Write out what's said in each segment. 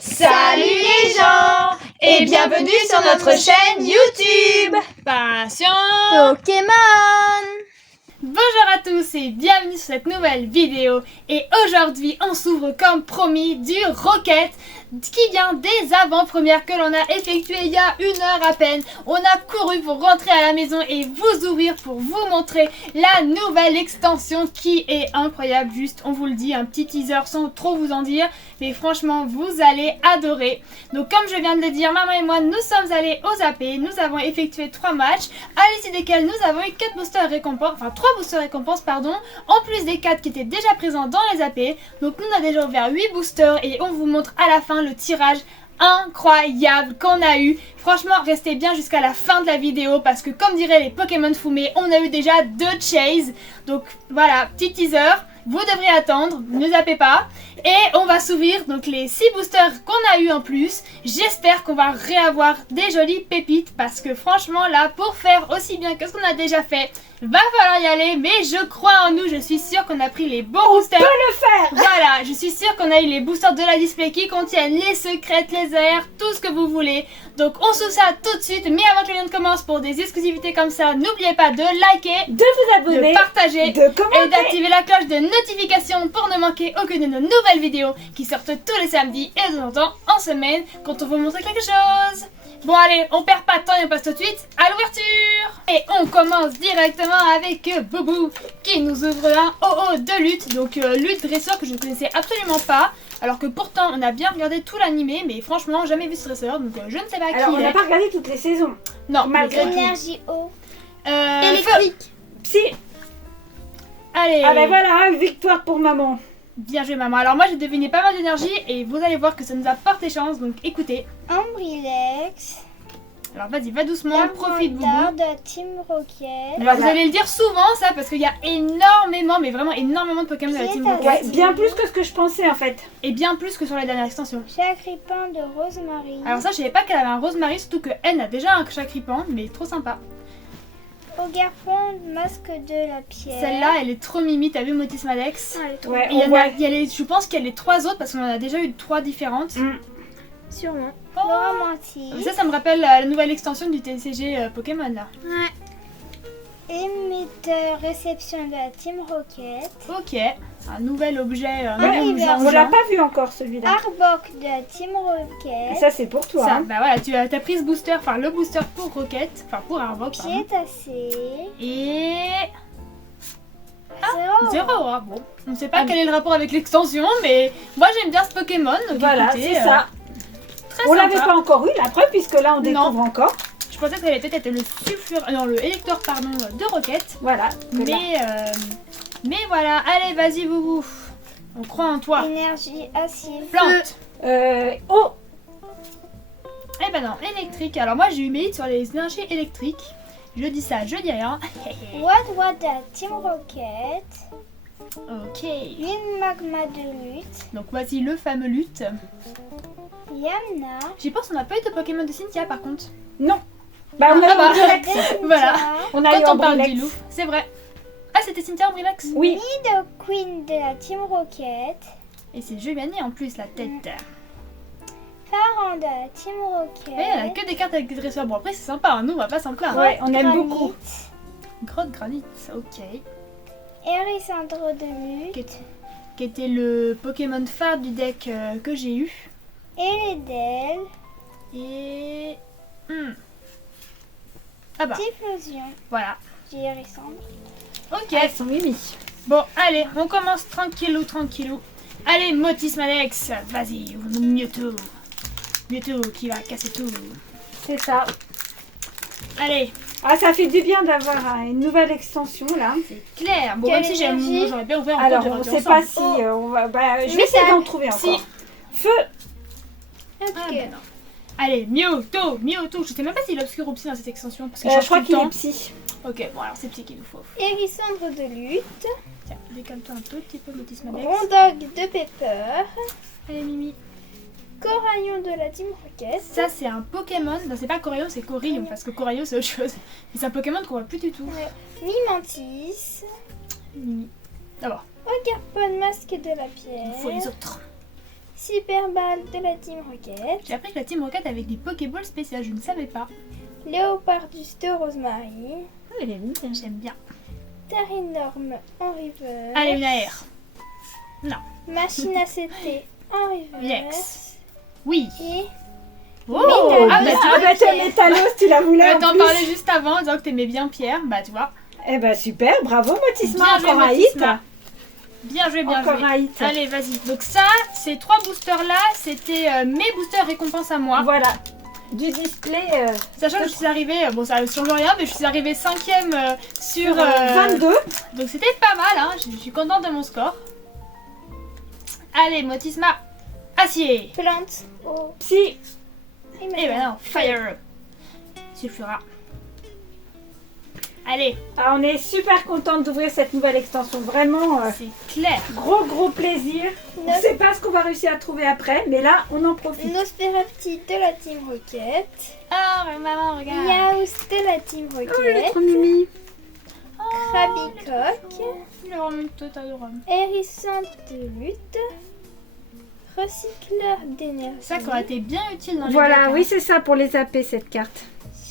Salut les gens et bienvenue sur notre chaîne YouTube Passion Pokémon. Bonjour à tous et bienvenue sur cette nouvelle vidéo. Et aujourd'hui on s'ouvre comme promis du Rocket qui vient des avant-premières que l'on a effectuées il y a 1 heure à peine. On a couru pour rentrer à la maison et vous ouvrir pour vous montrer la nouvelle extension qui est incroyable. Juste on vous le dit, un petit teaser sans trop vous en dire, mais franchement vous allez adorer. Donc comme je viens de le dire, maman et moi nous sommes allés aux AP. Nous avons effectué 3 matchs à l'issue desquels nous avons eu 4 boosters récompenses, enfin 3 boosters récompenses pardon, en plus des 4 qui étaient déjà présents dans les AP. Donc nous on a déjà ouvert 8 boosters et on vous montre à la fin le tirage incroyable qu'on a eu. Franchement restez bien jusqu'à la fin de la vidéo parce que comme diraient les Pokémon fumés, on a eu déjà 2 chases. Donc voilà, petit teaser, vous devrez attendre, ne zappez pas. Et on va s'ouvrir donc les 6 boosters qu'on a eu en plus. J'espère qu'on va réavoir des jolies pépites parce que franchement là, pour faire aussi bien que ce qu'on a déjà fait, va falloir y aller. Mais je crois en nous, je suis sûre qu'on a pris les bons boosters. On peut le faire. Voilà, je suis sûre qu'on a eu les boosters de la display qui contiennent les secrètes, les airs, tout ce que vous voulez. Donc on s'ouvre ça tout de suite. Mais avant que la vidéo commence, pour des exclusivités comme ça, n'oubliez pas de liker, de vous abonner, de partager de commenter et d'activer la cloche de notification pour ne manquer aucune de nos nouvelles vidéos qui sortent tous les samedis et de temps en temps en semaine quand on vous montre quelque chose. Bon allez, on perd pas de temps et on passe tout de suite à l'ouverture. Et on commence directement avec Boubou qui nous ouvre un OO de lutte. Donc lutte dresseur que je ne connaissais absolument pas. Alors que pourtant on a bien regardé tout l'animé, mais franchement jamais vu ce dresseur, donc je ne sais pas qui Alors on il n'a est. pas regardé toutes les saisons. Non, malgré tout. Énergie eau. Électrique. Si. Allez. Ah ben voilà, victoire pour maman. Bien joué maman. Alors moi j'ai deviné pas mal d'énergie et vous allez voir que ça nous a porté chance, donc écoutez. Ambrilex. Alors vas-y, va doucement, profite Boubou. de la Team Rocket. Alors vous allez le dire souvent ça parce qu'il y a énormément, mais vraiment énormément de Pokémon de la Team Rocket. Ouais, bien plus que ce que je pensais en fait. Et bien plus que sur la dernière extension. Chacripin de Rosemary. Alors ça je savais pas qu'elle avait un Rosemary, surtout que elle a déjà un Chacripant, mais trop sympa. Ogarpon, masque de la pierre. Celle-là elle est trop mimi, t'as vu Motis Malex? Elle est trop Ouais, Et il y en a, ouais. je pense qu'il y a les 3 autres parce qu'on en a déjà eu 3 différentes. sûrement. Oh. Laura Mantis. Ça me rappelle la nouvelle extension du TCG Pokémon là. Émetteur réception de la Team Rocket. Ok, un nouvel objet, un Ouais, nouvel on On l'a engin. pas vu encore celui-là. Arbok de la Team Rocket. Ça c'est pour toi. Ça, Hein. bah voilà, tu as pris ce booster, enfin le booster pour Rocket, enfin pour Arbok, pardon. Piétassé. Et... Zéro. 0, hein. Bon, on ne sait pas quel est le rapport avec l'extension, mais moi j'aime bien ce Pokémon, donc Voilà, écoutez, c'est ça. très On sympa. l'avait pas encore eu la preuve puisque là on découvre encore. Je pensais qu'elle allait peut-être être le non, le électeur pardon de Rocket, Voilà. mais voilà, allez vas-y Boubou, on croit en toi. Énergie acide. Plante. Oh. Eh ben non, électrique. Alors moi j'ai eu mes hits sur les énergies électriques. Je dis ça, je dis rien. Wad de la Team Rocket. Ok. Une magma de lutte. Donc voici le fameux lutte. Yamna. J'y pense, on n'a pas eu de Pokémon de Cynthia par contre. Non. Bah on a Ah bah. eu Ambrilex. Voilà. On a eu Quand on parle du Ambrilex. loup, c'est vrai. Ah c'était Cynthia Ambrilex. Oui. Nido Queen de la Team Rocket. Et c'est Giovanni en plus la tête. Faran de la Team Rocket. Ouais, elle a que des cartes avec des dresseurs. Bon après c'est sympa, hein, nous on va pas s'en plaindre. Ouais, on aime Granit. beaucoup. Grotte granit, ok. Hérissandre de lutte. Qui était le Pokémon phare du deck que j'ai eu. Eledel. Et... Ah bah, Typhlosion. voilà. J'ai Hérissandre. Ok. Elles sont mimi. Bon, allez, on commence tranquillou, tranquillou. Allez, Motis Malex, vas-y, Mewtwo. Mewtwo qui va casser tout. C'est ça. Allez, Ah ça fait du bien d'avoir une nouvelle extension là. c'est clair. Bon, Quelle même si énergie j'aurais bien ouvert Alors encore on des sait ensemble. pas si on va. Bah, je vais Mais essayer ça- d'en trouver si. encore. Feu. Ok. Ah, ben non. Allez, Mewtwo. Je sais même pas s'il est obscur ou psy dans cette extension. Parce que Je crois tout le qu'il est temps. psy. Ok, bon alors c'est psy qu'il nous faut. Hérissandre de lutte. Tiens, décale-toi un tout petit peu, Motis Malex. Rondog de Pepper. Allez, Mimi. Coraillon de la Team Rocket. Ça, c'est un Pokémon. Non, c'est pas Coraillon, c'est Corillon. Parce que Coraillon, c'est autre chose. Mais c'est un Pokémon qu'on voit plus du tout. Super Ball de la Team Rocket. J'ai appris que la Team Rocket avait des Pokéballs spéciales, je ne savais pas. Léopardus de Rosemary. Elle est mignonne, j'aime bien. Tarénorme en reverse. Allez, une AR. Machine à CT en reverse. Yes. Oui. Et Oh, Métalos. ah bah tu Ah bah tiens, Métalos, tu la voulais en t'en plus. parlais juste avant en disant que t'aimais bien Pierre, bah tu vois. Eh ben super, bravo Motisma, Bien joué, encore un hit. Motisma. Bien joué, bien Encore joué. un hit. Allez, vas-y. Donc ça, ces 3 boosters là, c'était mes boosters récompenses à moi. Voilà, du display Sachant que je suis arrivée, bon ça ne change rien, mais je suis arrivée 5ème sur 22. Donc c'était pas mal, hein. Je suis contente de mon score. Allez, Motisma, acier. plante. Oh. Psy, Et ben non, fire. Sulfura. Allez, ah, on est super contente d'ouvrir cette nouvelle extension, vraiment c'est clair. gros plaisir. On ne sait pas ce qu'on va réussir à trouver après, mais là on en profite. Nosferatu de la Team Rocket. Ah, maman, regarde. Yaous de la Team Oh, elle est Rocket. trop mimi. Krabicoque. Il est vraiment tout adorable. Hérisson de lutte. Recycleur d'énergie. Ça qui aurait été bien utile dans les Voilà, decks, oui hein. c'est ça pour les AP cette carte.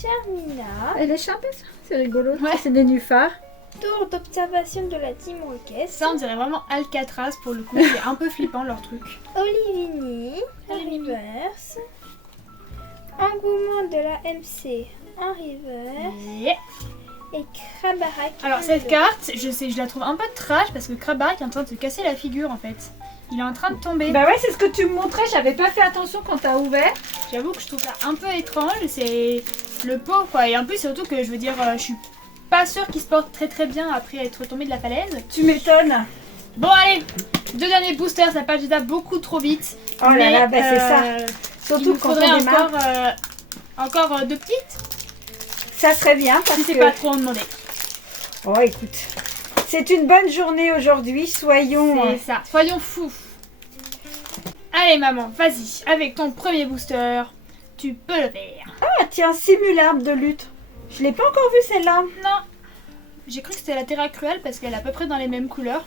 Charmina. Elle est chapée, ça. C'est rigolo. Ouais. C'est des nénuphars. Tour d'observation de la Team Rocket. Ça, on dirait vraiment Alcatraz pour le coup. C'est un peu flippant leur truc. Olivini. Olivini. Reverse. Engouement de la MC en reverse. Yeah. Et Krabarak. Alors en cette bleu. carte, je la trouve un peu trash parce que Krabarak est en train de se casser la figure en fait. Il est en train de tomber. Bah ouais, c'est ce que tu me montrais, j'avais pas fait attention quand t'as ouvert. J'avoue que je trouve ça un peu étrange. C'est le pauvre quoi. Et en plus surtout que je veux dire, je suis pas sûre qu'il se porte très bien après être tombé de la falaise. Tu m'étonnes. Bon allez, 2 derniers boosters, ça passe déjà beaucoup trop vite. Oh là là, bah c'est ça. Il Surtout nous quand faudrait on démarre. encore 2 petites, Ça serait bien parce si c'est que... pas trop en demander. Oh écoute, c'est une bonne journée aujourd'hui, soyons... C'est ça, soyons fous. Allez maman, vas-y, avec ton premier booster, tu peux le faire. Ah tiens, simulable de lutte. Je l'ai pas encore vu celle-là. Non, j'ai cru que c'était la Terra Cruelle parce qu'elle est à peu près dans les mêmes couleurs.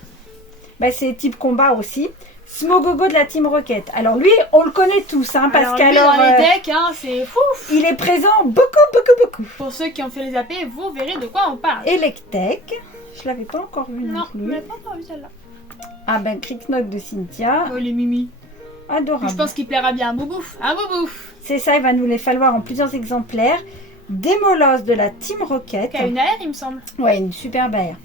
Bah c'est type combat aussi. Smogogo de la Team Rocket. Alors lui, on le connaît tous, hein, parce Alors, lui, qu'alors dans les decks, hein, c'est fou. il est présent beaucoup. Pour ceux qui ont fait les AP, vous verrez de quoi on parle. Electek, je l'avais pas encore vu non, Non, on plus. n'a pas encore vu celle-là. Ah ben Cricknock de Cynthia, Oh les mimi. adorable. Je pense qu'il plaira bien à Boubouf. À Boubouf. C'est ça, il va nous les falloir en plusieurs exemplaires. Démolos de la Team Rocket. Qui a une AR, il me semble. Ouais, une superbe air.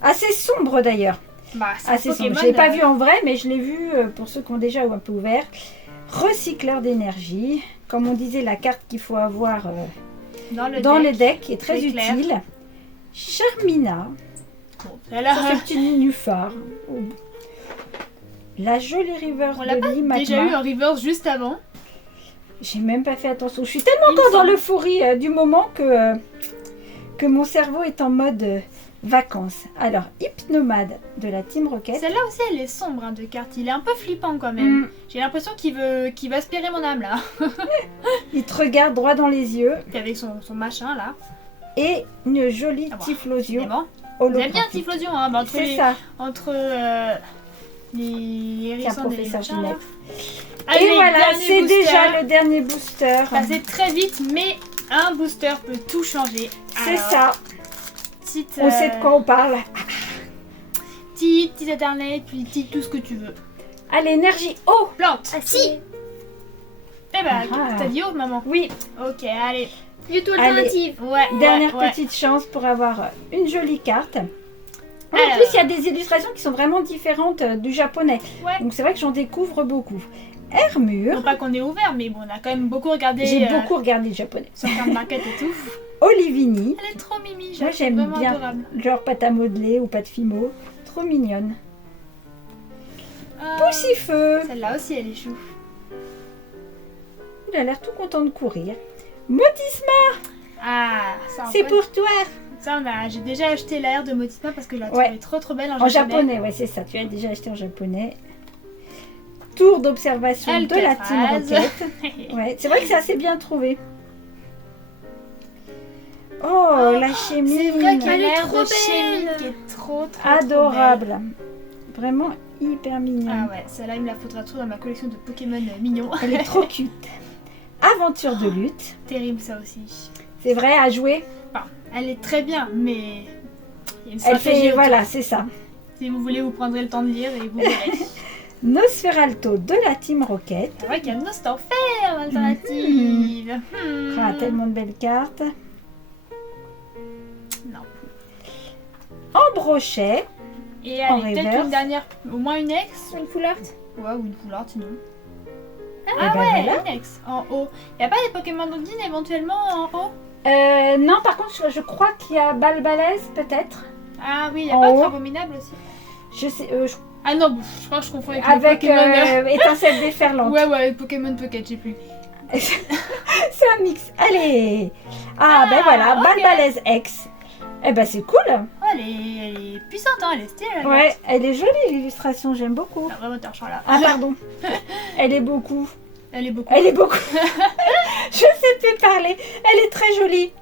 Assez sombre d'ailleurs. Bah, c'est Assez Pokémon. sombre. Je l'ai pas vu en vrai, mais je l'ai vu pour ceux qui ont déjà un peu ouvert. Recycleur d'énergie. Comme on disait, la carte qu'il faut avoir dans les decks est très C'est clair. utile. Charmina. Bon, celle-là, Ça, c'est petit nénuphar. Oh. La jolie river on l'a de pas Limagma. déjà eu en reverse juste avant. J'ai même pas fait attention. Je suis tellement Il me encore dans semble. l'euphorie du moment que mon cerveau est en mode vacances. Alors, Hypnomade de la Team Rocket. Celle-là aussi, elle est sombre hein, de carte. Il est un peu flippant quand même. Mm. J'ai l'impression qu'il va aspirer mon âme là. Il te regarde droit dans les yeux. Puis avec son machin là. Et une jolie Ah bah, Typhlosion Décidément. Vous aimez bien holographique. Typhlosion, hein, bah, entre C'est les, ça. entre les Tiens, hérissons des professeur machins là. Ginette. Allez, Et voilà, dernier c'est booster. déjà le dernier booster. Passé très vite, mais un booster peut tout changer. C'est Alors, ça. Petite, On sait de quoi on parle. Petite internet, puis petite tout ce que tu veux. Allez, énergie eau. Plante. Ah si. Eh ben, Ah. t'as dit oh maman. Oui, Ok, allez. YouTube Allez. alternative. Ouais, dernière ouais. petite chance pour avoir une jolie carte. En Alors. plus, il y a des illustrations qui sont vraiment différentes du japonais. Ouais. Donc c'est vrai que j'en découvre beaucoup. Hermure. Non pas qu'on est ouvert, mais bon, on a quand même beaucoup regardé J'ai beaucoup regardé le japonais. sur Card Market et tout. Olivini. Elle est trop mimi, Moi, j'aime vraiment bien. adorable. Genre pâte à modeler ou pâte fimo. Trop mignonne. Ah, Poussifeu. Celle-là aussi, elle est chou. Il a l'air tout content de courir. Motisma, Ah, ça c'est Antoine. pour toi. Ça, j'ai déjà acheté l'air de Motisma parce que je la trouvais Ouais. trop belle En japonais, ouais, c'est ça. Tu as déjà acheté en japonais. Tour d'observation de la Team Alcatraz. Rocket. Ouais, c'est vrai que c'est assez bien trouvé. Oh, la chémine. C'est vrai qu'elle Elle est a l'air trop de chémine belle. qui est trop belle. Adorable. Vraiment hyper mignonne. Ah ouais, celle-là, il me la faudra trop dans ma collection de Pokémon mignons. Elle est trop cute. Aventure de lutte. Terrible ça aussi. C'est vrai, à jouer. Enfin, elle est très bien, mais il y a une Elle stratégie fait, autour. voilà, c'est ça. Si vous voulez, vous prendrez le temps de lire et vous verrez. Nosferalto de la Team Rocket. C'est vrai qu'il y a Nostalfer en alternative. Ah, tellement de belles cartes. Non. En brochet. Et En allez, peut-être reverse. une dernière, au moins une ex. Une couleur. Ouais, ou une couleur sinon. Eh Ah ben ouais, voilà. une ex. En haut. Y a pas des Pokémon d'Ondine éventuellement en haut? Non, par contre, je crois qu'il y a Balbalaise, peut-être. Ah oui, y a En pas haut. de Abominable aussi. Je sais, Ah non, je crois que je confonds avec, avec les Pokémon. étincelle déferlante. Ouais, Pokémon Pocket, je sais plus. C'est un mix. Allez. Ah, ben Ah, voilà, ok. Balbalaise X. Eh ben, c'est cool. Oh, elle est puissante, hein, elle est stylée. la Ouais, carte. elle est jolie, l'illustration, j'aime beaucoup. Ah, vraiment, t'es un champ là. Ah, pardon. Elle est beaucoup. Elle est beaucoup. Elle est beaucoup. Je sais plus parler. Elle est très jolie.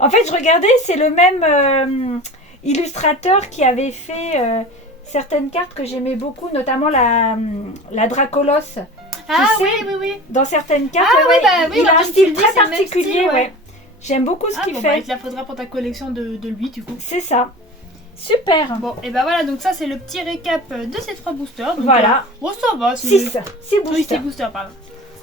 En fait, je regardais, c'est le même illustrateur qui avait fait certaines cartes que j'aimais beaucoup, notamment la Dracolos. Ah tu oui, sais, oui. Dans certaines cartes, Ah oui, ouais, bah oui, il a un comme style tu dis, très c'est le même particulier. style, ouais. Ouais. J'aime beaucoup ce Ah, qu'il bon, fait. bah, il te la faudra pour ta collection de lui, du coup. C'est ça. Super. Bon, et bah voilà, donc ça c'est le petit récap de ces 3 boosters. Donc, Voilà. Oh, ça va. 6 Oui, boosters. 6 boosters, pardon.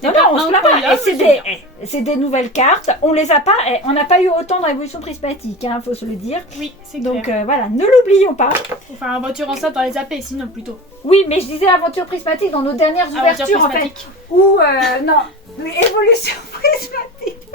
Non, C'était non, on se plaint pas. incroyable, Et c'est c'est des, bien. c'est des nouvelles cartes. On les a pas. On n'a pas eu autant de révolution prismatique, hein, faut se le dire. Oui, c'est Donc clair. voilà, ne l'oublions pas. Faut faire une voiture enceinte dans les AP, sinon plutôt. Oui, mais je disais aventure prismatique dans nos dernières Aventure ouvertures en fait. prismatique. Ou non, mais évolution prismatique.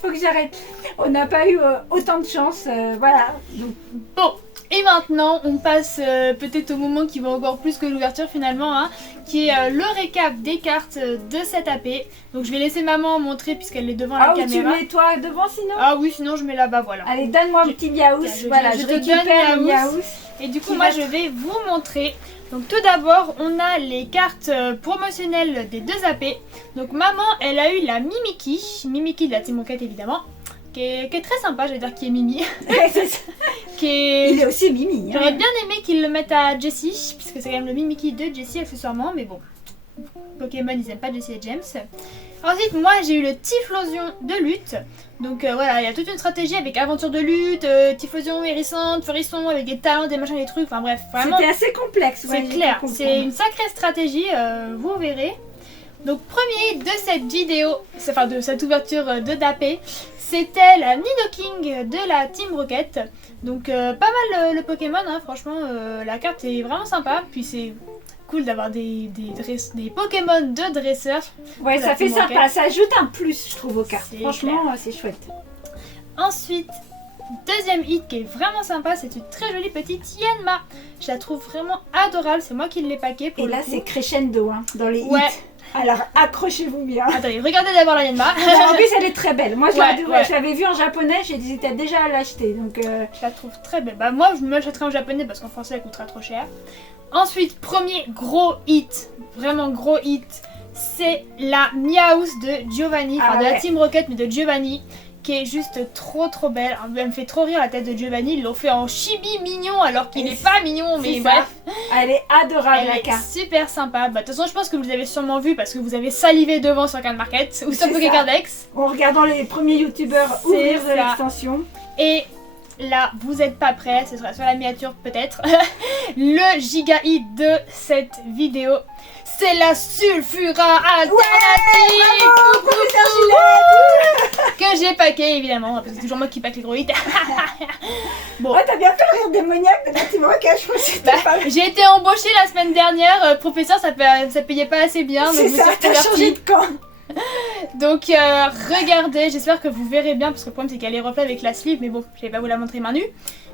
Faut que j'arrête. On n'a pas eu autant de chance. Voilà. Donc, Bon, et maintenant on passe peut-être au moment qui va encore plus que l'ouverture finalement, hein, qui est le récap des cartes de cette AP. Donc je vais laisser maman montrer puisqu'elle est devant la ah oui, tu caméra. mets toi devant sinon. Ah oui, sinon je mets là-bas, voilà. Allez, donne-moi un petit Miaous. Je Voilà, te je donne récupère le Miaous. Miaous. Et du coup, Qui moi, va je vais vous montrer. Donc, tout d'abord, on a les cartes promotionnelles des 2 AP. Donc, maman, elle a eu la Mimikyu de la Team Rocket, évidemment, qui est très sympa, je vais dire qui est Mimi. C'est ça. qui est... Il est aussi Mimi. J'aurais Hein. bien aimé qu'ils le mettent à Jessie, puisque c'est quand même le Mimikyu de Jessie, accessoirement, mais bon. Pokémon, ils aiment pas Jessie et James. Ensuite, moi, j'ai eu le Typhlosion de lutte. Donc voilà, il y a toute une stratégie avec aventure de lutte, Typhlosion, hérissante, Furisson, avec des talents, des machins, des trucs. Enfin bref, vraiment, C'était assez complexe. ouais, c'est j'ai clair. pu C'est comprendre. une sacrée stratégie, vous verrez. Donc premier de cette vidéo, enfin de cette ouverture de DAP, c'était la Nidoking de la Team Rocket. Donc pas mal le Pokémon, hein, franchement, la carte est vraiment sympa. Puis c'est cool d'avoir des Pokémon de dresseurs. Ouais, Voilà, ça fait Team sympa. Rocket. Ça ajoute un plus, je trouve, aux cartes. C'est Franchement, c'est chouette. Ensuite, deuxième hit qui est vraiment sympa, c'est une très jolie petite Yanma. Je la trouve vraiment adorable, c'est moi qui l'ai paqué pour Et là, le coup. c'est crescendo hein, dans les Ouais. hits. Alors, accrochez-vous bien. Attendez, regardez d'abord la Yanma. Bon, en plus, elle est très belle. Moi, Ouais. je l'avais vue en japonais, j'ai hésité déjà à l'acheter. Donc, Je la trouve très belle. Bah moi, je me l'achèterai en japonais parce qu'en français, elle coûtera trop cher. Ensuite, premier gros hit, vraiment gros hit, c'est la Miaous de Giovanni, enfin Ah de la ouais. Team Rocket, mais de Giovanni, qui est juste trop belle. Elle me fait trop rire la tête de Giovanni. Ils l'ont fait en chibi mignon alors qu'il Et n'est pas mignon, mais c'est bref. ça. Elle est adorable, Elle la est carte. super sympa. Bah, de toute façon, je pense que vous l'avez sûrement vu parce que vous avez salivé devant sur Card Market ou sur C'est Pokécardex. En regardant les premiers youtubeurs C'est ouvrir de ça. l'extension. Et là, vous n'êtes pas prêts, ce sera sur la miniature peut-être. Le giga hit de cette vidéo, c'est la Sulfura alternative que j'ai paqué évidemment, parce que c'est toujours moi qui pack les gros hits. Bon. Oh, t'as bien fait le rire démoniaque de la Team Rocket, je crois que c'était Bah, pas mal. j'ai été embauchée la semaine dernière, professeur, ça payait pas assez bien, donc C'est je me ça, suis t'as reconvertie. changé de camp. Donc regardez, j'espère que vous verrez bien parce que le problème c'est qu'elle est refait avec la sleeve, mais bon, je vais pas vous la montrer main nue.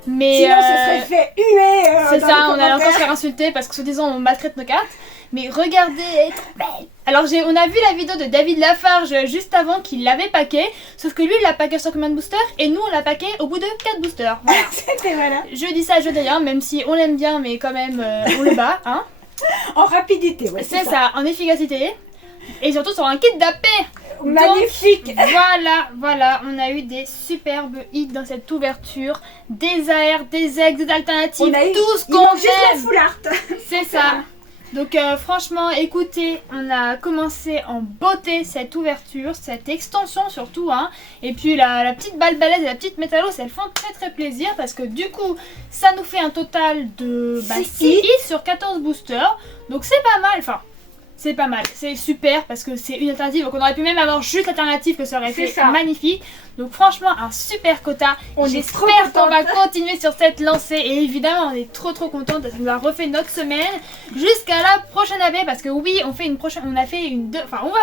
Mais Sinon, ça serait fait huer. c'est dans ça, les on allait encore commentaires. se faire insulter parce que soi-disant on maltraite nos cartes. Mais regardez, elle est trop belle. Alors on a vu la vidéo de David Lafarge juste avant qu'il l'avait paqué, sauf que lui il l'a paqué sur combien de boosters et nous on l'a paqué au bout de 4 boosters. Voilà. C'était voilà. Je dis ça, je dis rien, même si on l'aime bien, mais quand même on le bat, hein. En rapidité, ouais. C'est ça, en efficacité. Et surtout sur un kit d'AP. Magnifique. Voilà, on a eu des superbes hits dans cette ouverture, des AR, des ex, des alternatives, On a eu tout ce il manque qu'on juste la aime. full art. C'est ça. Donc franchement, écoutez, on a commencé en beauté cette ouverture, cette extension surtout, hein. Et puis la petite balle balèze et la petite métallos, elles font très très plaisir parce que du coup, ça nous fait un total de 6 hits sur 14 boosters. Donc c'est pas mal, enfin... C'est pas mal, c'est super parce que c'est une alternative. Donc on aurait pu même avoir juste l'alternative que ça aurait été magnifique. Donc franchement un super quota. J'espère qu'on va continuer sur cette lancée. Et évidemment on est trop contente. Ça nous a refait notre semaine jusqu'à la prochaine AP. Parce que oui on va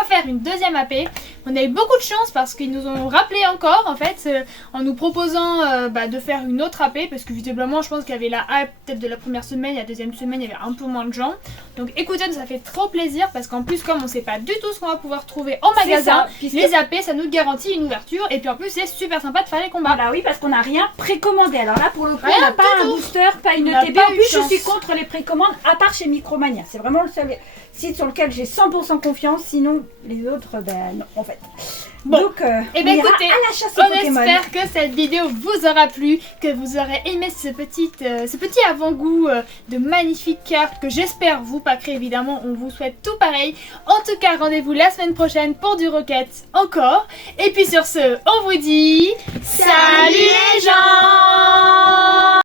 faire une deuxième AP. On a eu beaucoup de chance parce qu'ils nous ont rappelé encore en fait en nous proposant de faire une autre AP. Parce que visiblement je pense qu'il y avait la hype peut-être de la première semaine. La deuxième semaine il y avait un peu moins de gens. Donc écoutez, ça fait trop plaisir. Parce qu'en plus comme on sait pas du tout ce qu'on va pouvoir trouver en magasin, les AP ça nous garantit une ouverture et puis en plus c'est super sympa de faire les combats. Voilà oui parce qu'on n'a rien précommandé. Alors là pour le coup on n'a pas un booster, pas une ETB. En plus je suis contre les précommandes à part chez Micromania. C'est vraiment le seul site sur lequel j'ai 100% confiance, sinon les autres non en fait. Bon, donc et bien écoutez, à la chasse aux on Pokémon. espère que cette vidéo vous aura plu, que vous aurez aimé ce petit avant-goût de magnifiques cartes que j'espère vous packerez évidemment, on vous souhaite tout pareil. En tout cas, rendez-vous la semaine prochaine pour du Rocket encore. Et puis sur ce, on vous dit salut les gens!